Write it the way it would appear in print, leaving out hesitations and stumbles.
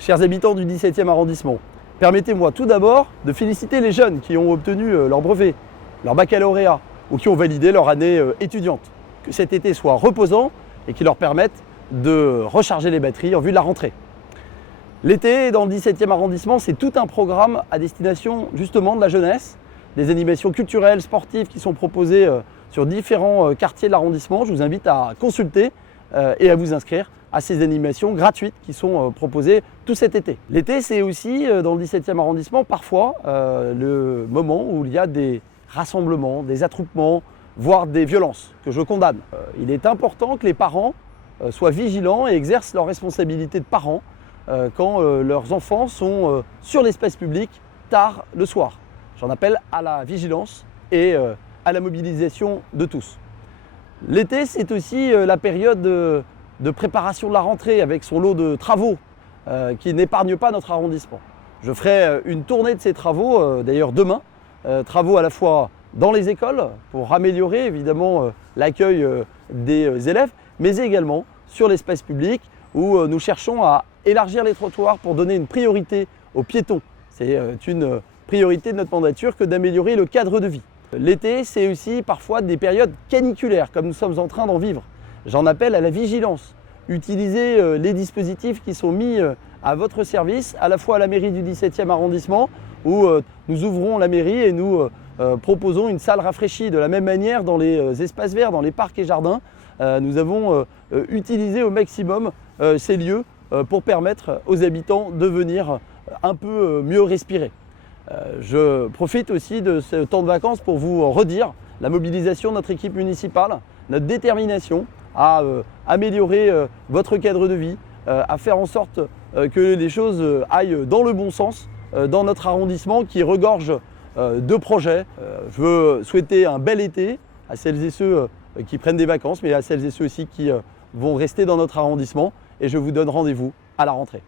Chers habitants du 17e arrondissement, permettez-moi tout d'abord de féliciter les jeunes qui ont obtenu leur brevet, leur baccalauréat ou qui ont validé leur année étudiante. Que cet été soit reposant et qu'il leur permette de recharger les batteries en vue de la rentrée. L'été, dans le 17e arrondissement, c'est tout un programme à destination justement de la jeunesse, des animations culturelles, sportives qui sont proposées sur différents quartiers de l'arrondissement. Je vous invite à consulter et à vous inscrire à ces animations gratuites qui sont proposées tout cet été. L'été, c'est aussi, dans le 17e arrondissement, parfois le moment où il y a des rassemblements, des attroupements, voire des violences que je condamne. Il est important que les parents soient vigilants et exercent leur responsabilité de parents quand leurs enfants sont sur l'espace public tard le soir. J'en appelle à la vigilance et à la mobilisation de tous. L'été, c'est aussi la période de préparation de la rentrée avec son lot de travaux qui n'épargne pas notre arrondissement. Je ferai une tournée de ces travaux, d'ailleurs demain, travaux à la fois dans les écoles pour améliorer évidemment l'accueil des élèves, mais également sur l'espace public où nous cherchons à élargir les trottoirs pour donner une priorité aux piétons. C'est une priorité de notre mandature que d'améliorer le cadre de vie. L'été, c'est aussi parfois des périodes caniculaires, comme nous sommes en train d'en vivre. J'en appelle à la vigilance. Utilisez les dispositifs qui sont mis à votre service, à la fois à la mairie du 17e arrondissement, où nous ouvrons la mairie et nous proposons une salle rafraîchie. De la même manière, dans les espaces verts, dans les parcs et jardins, nous avons utilisé au maximum ces lieux pour permettre aux habitants de venir un peu mieux respirer. Je profite aussi de ce temps de vacances pour vous redire la mobilisation de notre équipe municipale, notre détermination à améliorer votre cadre de vie, à faire en sorte que les choses aillent dans le bon sens dans notre arrondissement qui regorge de projets. Je veux souhaiter un bel été à celles et ceux qui prennent des vacances, mais à celles et ceux aussi qui vont rester dans notre arrondissement. Et je vous donne rendez-vous à la rentrée.